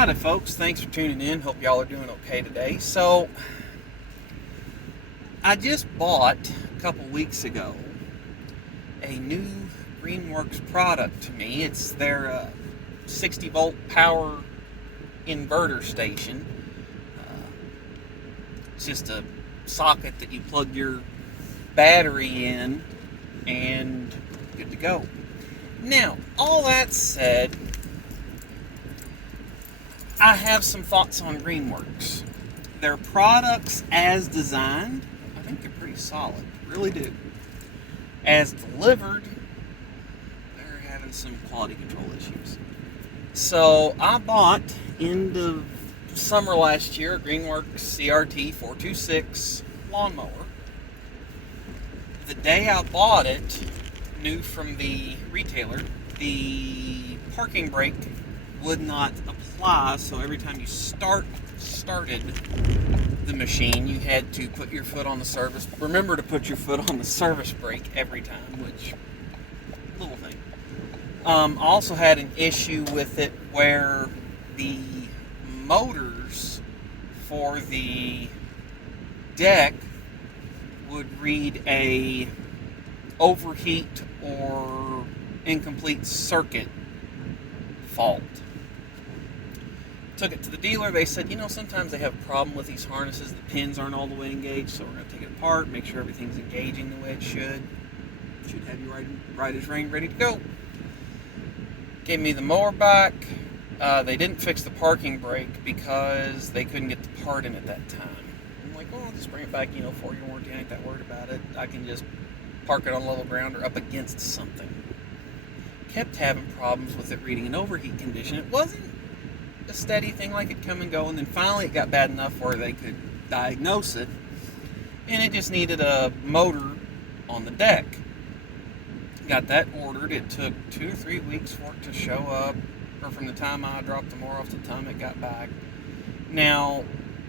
Howdy folks, thanks for tuning in. Hope y'all are doing okay today. So, I just bought a couple weeks ago a new greenworks product to me. It's their 60 volt power inverter station. It's just a socket that you plug your battery in and good to go. Now, all that said, I have some thoughts on greenworks. Their products as designed, I think they're pretty solid, really do. As delivered, they're having some quality control issues. So I bought, end of summer last year, a greenworks crt426 lawnmower. The day I bought it, knew from the retailer, the parking brake would not apply, so every time you started the machine, you had to put your foot on the service. Remember to put your foot on the service brake every time, which, little thing. I also had an issue with it where the motors for the deck would read a overheat or incomplete circuit fault. Took it to the dealer. They said, sometimes they have a problem with these harnesses. The pins aren't all the way engaged, so we're going to take it apart, make sure everything's engaging the way it should. Should have you right as rain, ready to go. Gave me the mower back. They didn't fix the parking brake because they couldn't get the part in at that time. I'm like, I'll just bring it back, for your warranty. I ain't that worried about it. I can just park it on level ground or up against something. Kept having problems with it reading an overheat condition. It wasn't a steady thing, like it come and go, and then finally it got bad enough where they could diagnose it, and it just needed a motor on the deck. Got that ordered. It took 2 or 3 weeks for it to show up, or from the time I dropped the mower off to the time it got back. Now,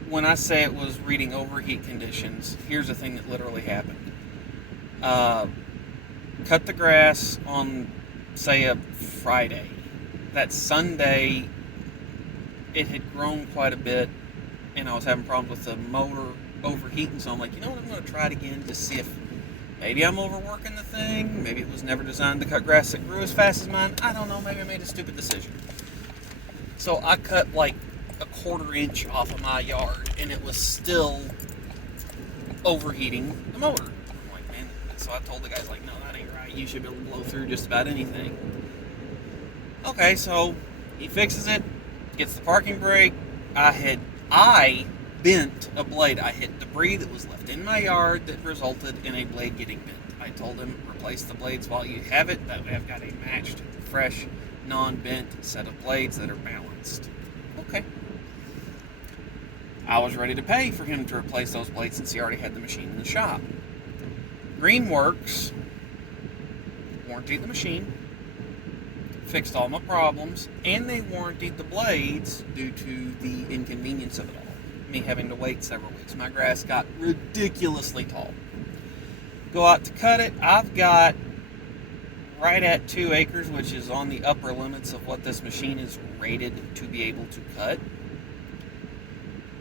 when I say it was reading overheat conditions, here's the thing that literally happened. Cut the grass on, say, a Friday. That Sunday, it had grown quite a bit, and I was having problems with the motor overheating, so I'm like, I'm going to try it again to see if maybe I'm overworking the thing. Maybe it was never designed to cut grass that grew as fast as mine. I don't know. Maybe I made a stupid decision. So I cut like a 1/4 inch off of my yard, and it was still overheating the motor. I'm like, man. So I told the guys, like, no, that ain't right. You should be able to blow through just about anything. Okay, so he fixes it, gets the parking brake. I bent a blade. I hit debris that was left in my yard that resulted in a blade getting bent. I told him, replace the blades while you have it. That way I've got a matched, fresh, non-bent set of blades that are balanced. Okay. I was ready to pay for him to replace those blades since he already had the machine in the shop. greenworks warrantied the machine, fixed all my problems, and they warrantied the blades due to the inconvenience of it all. Me having to wait several weeks. My grass got ridiculously tall. Go out to cut it. I've got right at 2 acres, which is on the upper limits of what this machine is rated to be able to cut.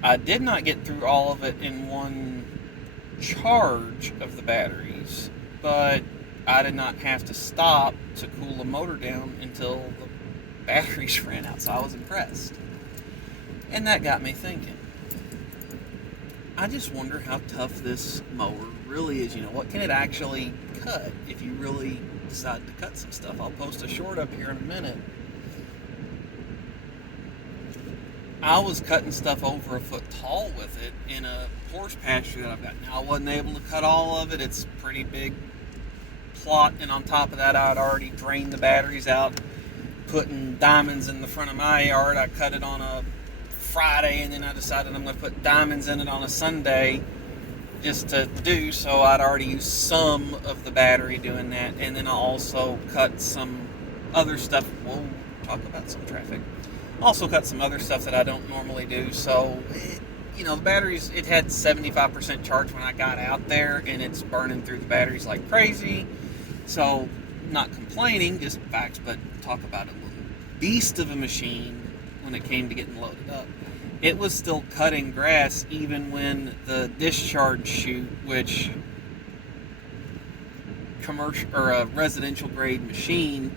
I did not get through all of it in one charge of the batteries, but I did not have to stop to cool the motor down until the batteries ran out, so I was impressed. And that got me thinking. I just wonder how tough this mower really is. What can it actually cut if you really decide to cut some stuff? I'll post a short up here in a minute. I was cutting stuff over 1 foot tall with it in a horse pasture that I've got. Now, I wasn't able to cut all of it. It's a pretty big plot, and on top of that, I had already drained the batteries out, putting diamonds in the front of my yard. I cut it on a Friday, and then I decided I'm going to put diamonds in it on a Sunday just to do, so I'd already used some of the battery doing that, and then I also cut some other stuff. We'll talk about some traffic. Also cut some other stuff that I don't normally do, so the batteries, it had 75% charge when I got out there, and it's burning through the batteries like crazy. So, not complaining, just facts, but talk about a little beast of a machine. when it came to getting loaded up. It was still cutting grass even when the discharge chute, which commercial or a residential grade machine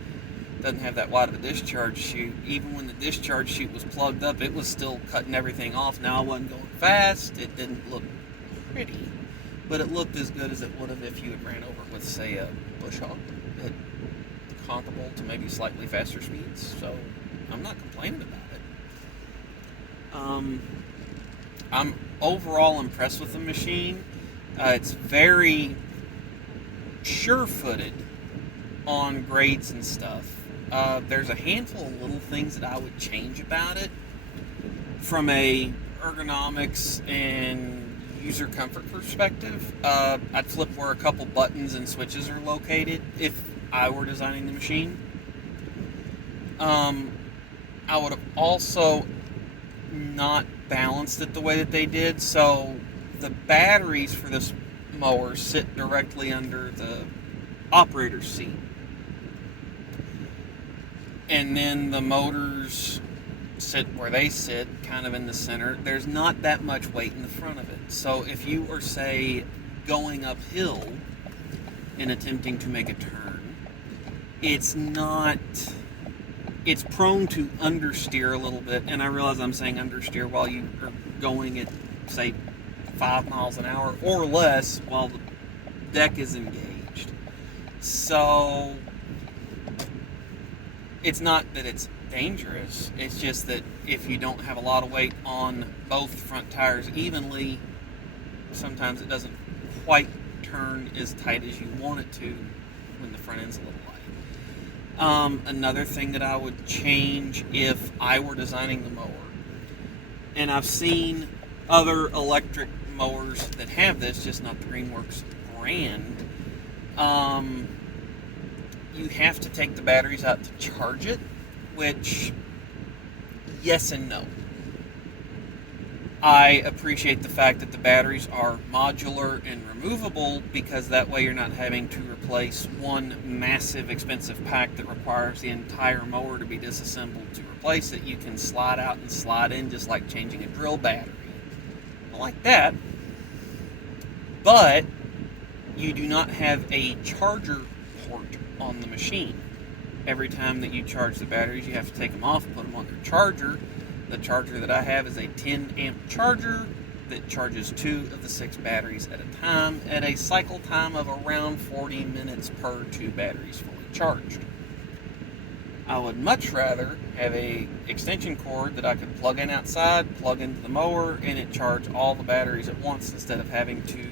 doesn't have that wide of a discharge chute. Even when the discharge chute was plugged up, it was still cutting everything off. Now, I wasn't going fast. It didn't look pretty, but it looked as good as it would have if you had ran over with, say, a bush hog. It comparable to maybe slightly faster speeds. So I'm not complaining about it. I'm overall impressed with the machine. It's very sure-footed on grades and stuff. There's a handful of little things that I would change about it from a ergonomics and user comfort perspective. I'd flip where a couple buttons and switches are located if I were designing the machine. I would have also not balanced it the way that they did. So the batteries for this mower sit directly under the operator's seat. And then the motors sit where they sit, kind of in the center. There's not that much weight in the front of it. So if you were, say, going uphill and attempting to make a turn, it's prone to understeer a little bit. And I realize I'm saying understeer while you are going at, say, 5 miles an hour or less while the deck is engaged. So it's not that it's dangerous, it's just that if you don't have a lot of weight on both front tires evenly, sometimes it doesn't quite turn as tight as you want it to when the front end's a little light. Another thing that I would change if I were designing the mower, and I've seen other electric mowers that have this, just not the Greenworks brand, you have to take the batteries out to charge it, which, yes and no. I appreciate the fact that the batteries are modular and removable, because that way you're not having to replace one massive expensive pack that requires the entire mower to be disassembled to replace it. You can slide out and slide in, just like changing a drill battery. I like that. But you do not have a charger port on the machine. Every time that you charge the batteries, you have to take them off, put them on their charger. The charger that I have is a 10 amp charger that charges 2 of the 6 batteries at a time at a cycle time of around 40 minutes per 2 batteries fully charged. I would much rather have a extension cord that I could plug in outside, plug into the mower, and it charge all the batteries at once instead of having to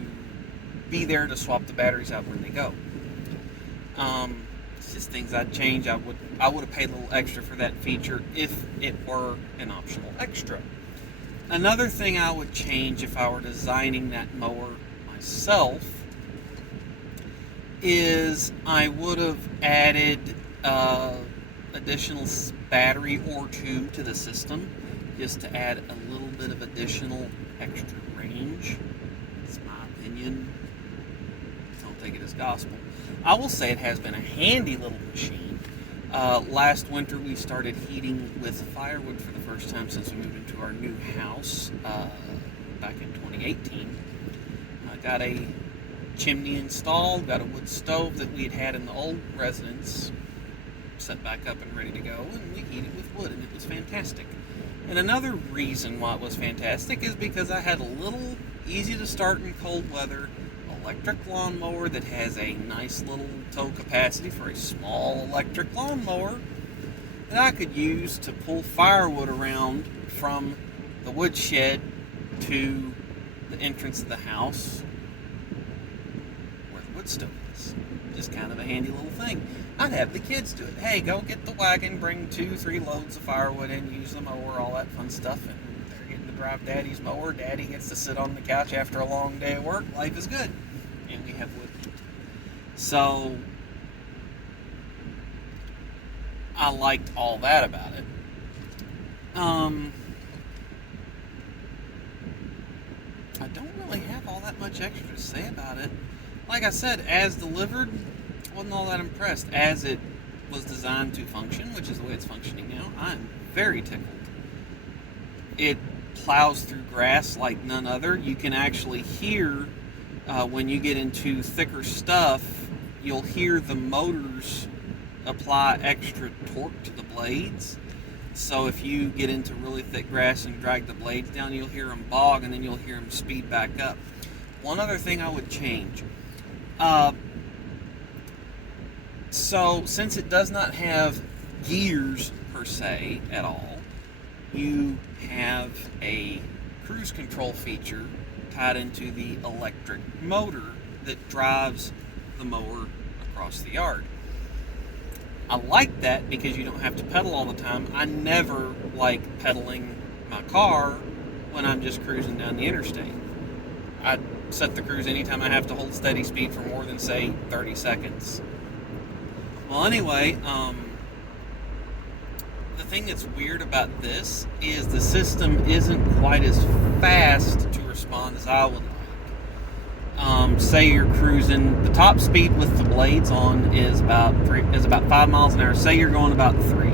be there to swap the batteries out when they go. It's just things I'd change. I would have paid a little extra for that feature if it were an optional extra. Another thing I would change if I were designing that mower myself is I would have added additional battery or 2 to the system, just to add a little bit of additional extra range. It's my opinion. Don't take it as gospel. I will say it has been a handy little machine. Last winter we started heating with firewood for the first time since we moved into our new house back in 2018. I got a chimney installed, got a wood stove that we had in the old residence set back up and ready to go, and we heated with wood, and it was fantastic. And another reason why it was fantastic is because I had a little easy to start in cold weather electric lawnmower that has a nice little tow capacity for a small electric lawnmower that I could use to pull firewood around from the woodshed to the entrance of the house where the wood stove is. Just kind of a handy little thing. I'd have the kids do it. Hey, go get the wagon, bring 2-3 loads of firewood in, use the mower, all that fun stuff, and they're getting to drive Daddy's mower. Daddy gets to sit on the couch after a long day of work. Life is good. And we have wood. So I liked all that about it. I don't really have all that much extra to say about it. Like I said, as delivered, wasn't all that impressed. As it was designed to function, which is the way it's functioning now, I'm very tickled. it plows through grass like none other. You can actually hear when you get into thicker stuff, you'll hear the motors apply extra torque to the blades. So if you get into really thick grass and drag the blades down, you'll hear them bog, and then you'll hear them speed back up. One other thing I would change. So since it does not have gears per se at all, you have a cruise control feature tied into the electric motor that drives the mower across the yard. I like that because you don't have to pedal all the time. I never like pedaling my car when I'm just cruising down the interstate. I set the cruise anytime I have to hold steady speed for more than, say, 30 seconds. Well, anyway, the thing that's weird about this is the system isn't quite as fast to respond as I would like. Say you're cruising, the top speed with the blades on is about 5 miles an hour. Say you're going about 3.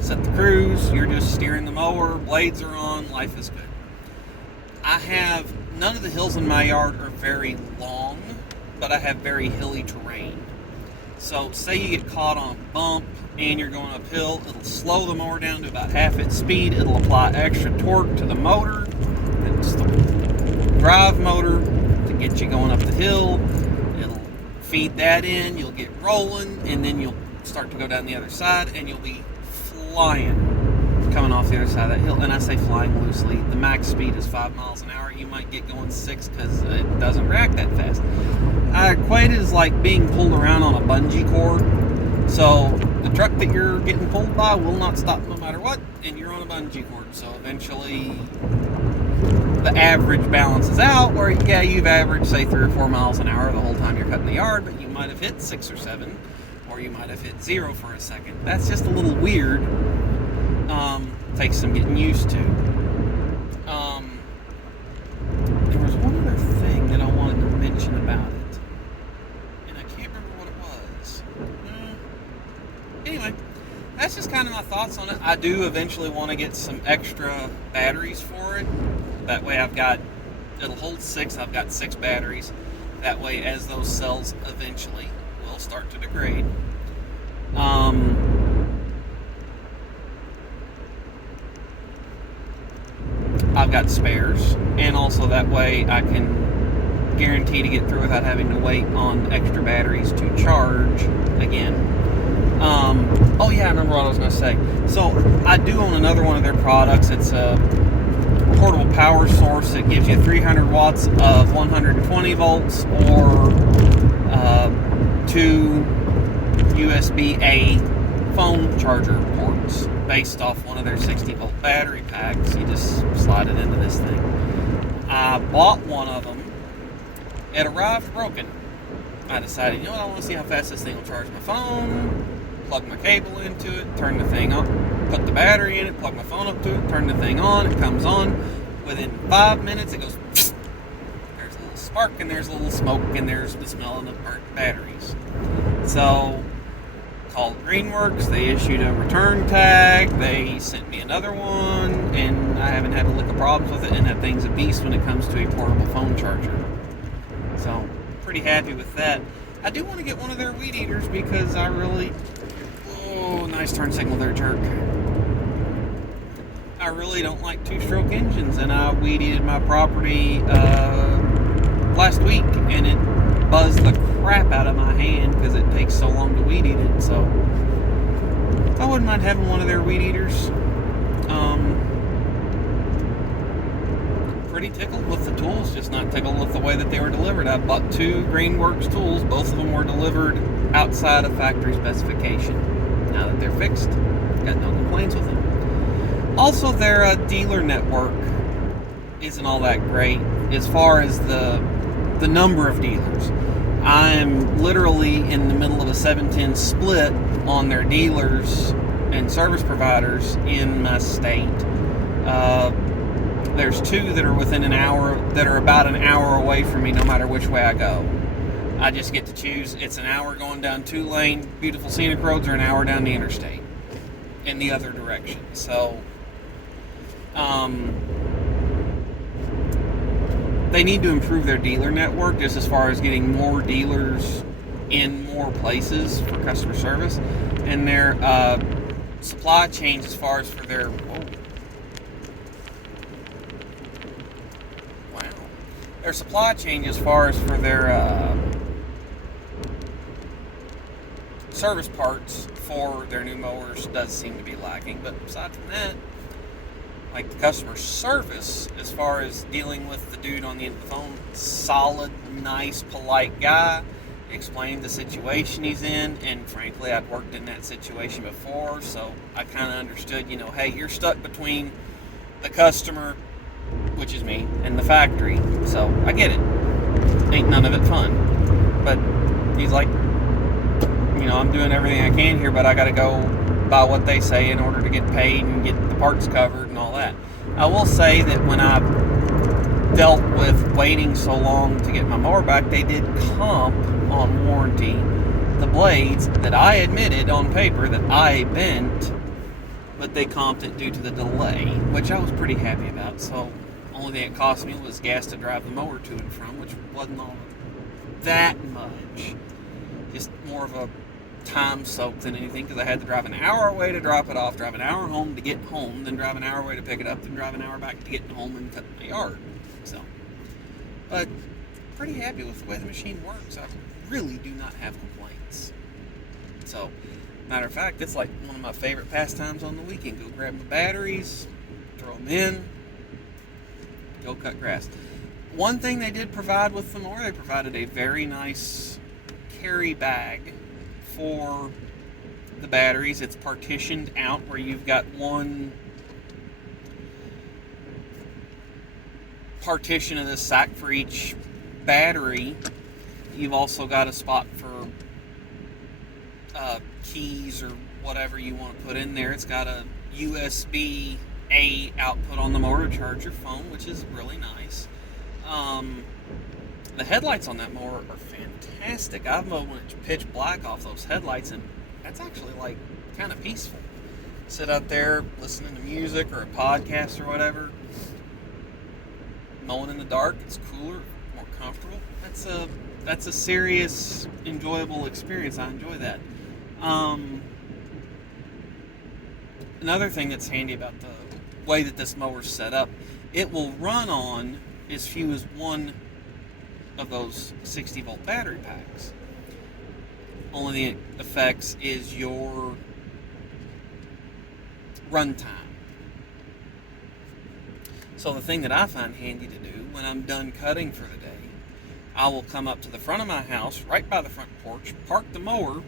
Set the cruise, you're just steering the mower, blades are on, life is good. None of the hills in my yard are very long, but I have very hilly terrain. So say you get caught on a bump and you're going uphill, it'll slow the mower down to about half its speed. It'll apply extra torque to the motor. It's the drive motor to get you going up the hill. It'll feed that in, you'll get rolling, and then you'll start to go down the other side, and you'll be flying coming off the other side of that hill. And I say flying loosely. The max speed is 5 miles an hour. You might get going 6 because it doesn't react that fast. I equate it as like being pulled around on a bungee cord. So the truck that you're getting pulled by will not stop no matter what, and you're on a bungee cord. So eventually the average balances out where, yeah, you've averaged, say, 3 or 4 miles an hour the whole time you're cutting the yard, but you might have hit 6 or 7, or you might have hit 0 for a second. That's just a little weird. Takes some getting used to. There was one other thing that I wanted to mention about it, and I can't remember what it was. Anyway, that's just kind of my thoughts on it. I do eventually want to get some extra batteries for it. That way it'll hold 6. I've got 6 batteries. That way, as those cells eventually will start to degrade, I've got spares, and also that way I can guarantee to get through without having to wait on extra batteries to charge again. Oh yeah, I remember what I was going to say. So I do own another one of their products. It's a portable power source. It gives you 300 watts of 120 volts or 2 USB-A phone charger ports based off one of their 60-volt battery packs. You just slide it into this thing. I bought one of them. It arrived broken. I decided, you know what, I want to see how fast this thing will charge my phone. Plug my cable into it, turn the thing on, put the battery in it, plug my phone up to it, turn the thing on, it comes on. Within 5 minutes, it goes, there's a little spark, and there's a little smoke, and there's the smell of the burnt batteries. So, called Greenworks. They issued a return tag. They sent me another one, and I haven't had a lick of problems with it, and that thing's a beast when it comes to a portable phone charger. So, pretty happy with that. I do want to get one of their weed eaters because I really... Oh, nice turn signal there, jerk. I really don't like 2-stroke engines, and I weed eated my property last week, and it buzzed the crap out of my hand because it takes so long to weed eat it. So I wouldn't mind having one of their weed eaters. Pretty tickled with the tools, just not tickled with the way that they were delivered. I bought 2 greenworks tools. Both of them were delivered outside of factory specification. Now that they're fixed, got no complaints with them. Also, their dealer network isn't all that great as far as the number of dealers. I'm literally in the middle of a 7-10 split on their dealers and service providers in my state. There's 2 that are within an hour, that are about an hour away from me no matter which way I go. I just get to choose. It's an hour going down 2-lane beautiful scenic roads or an hour down the interstate in the other direction. So They need to improve their dealer network just as far as getting more dealers in more places for customer service, and their supply chain as far as for their their supply chain as far as for their service parts for their new mowers does seem to be lacking. But aside from that, like the customer service, as far as dealing with the dude on the end of the phone, solid, nice, polite guy, explained the situation he's in, and frankly, I'd worked in that situation before, so I kind of understood, hey, you're stuck between the customer, which is me, and the factory, so I get it. Ain't none of it fun. But he's like, I'm doing everything I can here, but I gotta go by what they say in order to get paid and get the parts covered and all that. I will say that when I dealt with waiting so long to get my mower back, they did comp on warranty the blades that I admitted on paper that I bent, but they comped it due to the delay, which I was pretty happy about. So only thing it cost me was gas to drive the mower to and from, which wasn't all that much. Just more of a time soak than anything, because I had to drive an hour away to drop it off, drive an hour home to get home, then drive an hour away to pick it up, then drive an hour back to get home and cut my yard. So, but pretty happy with the way the machine works. I really do not have complaints. So, matter of fact, it's like one of my favorite pastimes on the weekend. Go grab my batteries, throw them in, go cut grass. One thing they did provide with the mower, they provided a very nice carry bag for the batteries. It's partitioned out where you've got one partition of this sack for each battery. You've also got a spot for keys or whatever you want to put in there. It's got a USB-A output on the mower to charge your phone, which is really nice. The headlights on that mower are fantastic. I've mowed when it's pitch black off those headlights, and that's actually like kind of peaceful. Sit out there listening to music or a podcast or whatever. Mowing in the dark, it's cooler, more comfortable. That's a serious, enjoyable experience. I enjoy that. Another thing that's handy about the way that this mower's set up, it will run on as few as one of those 60-volt battery packs. Only thing it affects is your run time. So the thing that I find handy to do when I'm done cutting for the day, I will come up to the front of my house, right by the front porch, park the mower,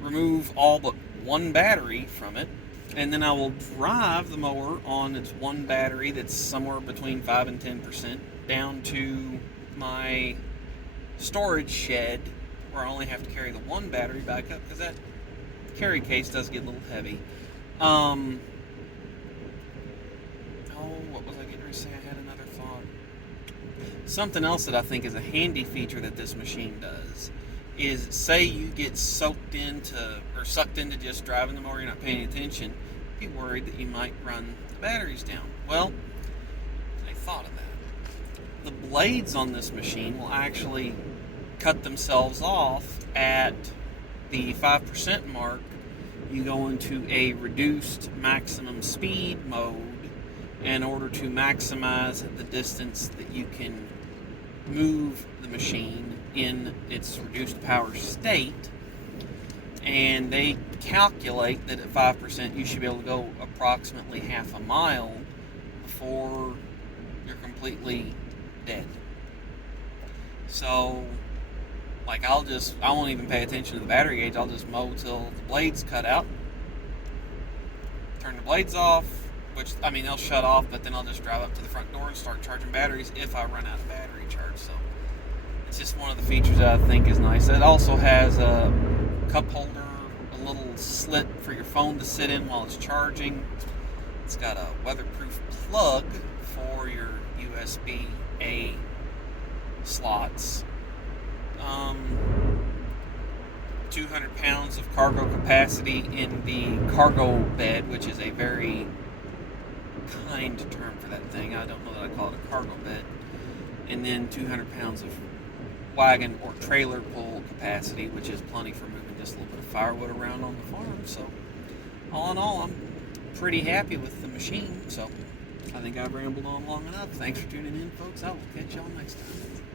remove all but one battery from it, and then I will drive the mower on its one battery that's somewhere between 5 and 10% down to my storage shed, where I only have to carry the one battery back up, because that carry case does get a little heavy. What was I getting ready to say? I had another thought. Something else that I think is a handy feature that this machine does is, say you get sucked into just driving the mower, you're not paying attention, be worried that you might run the batteries down. Well, I thought of that. The blades on this machine will actually cut themselves off at the 5% mark. You go into a reduced maximum speed mode in order to maximize the distance that you can move the machine in its reduced power state. And they calculate that at 5% you should be able to go approximately half a mile before you're completely dead. So, like, I won't even pay attention to the battery gauge. I'll just mow till the blades cut out, turn the blades off, which, I mean, they'll shut off, but then I'll just drive up to the front door and start charging batteries if I run out of battery charge. So it's just one of the features that I think is nice. It also has a cup holder, a little slit for your phone to sit in while it's charging. It's got a weatherproof plug for your USB-A slots. 200 pounds of cargo capacity in the cargo bed, which is a very kind term for that thing. I don't know that I call it a cargo bed. And then 200 pounds of wagon or trailer pull capacity, which is plenty for moving just a little bit of firewood around on the farm. So all in all, I'm pretty happy with the machine. So I think I've rambled on long enough. Thanks for tuning in, folks. I will catch y'all next time.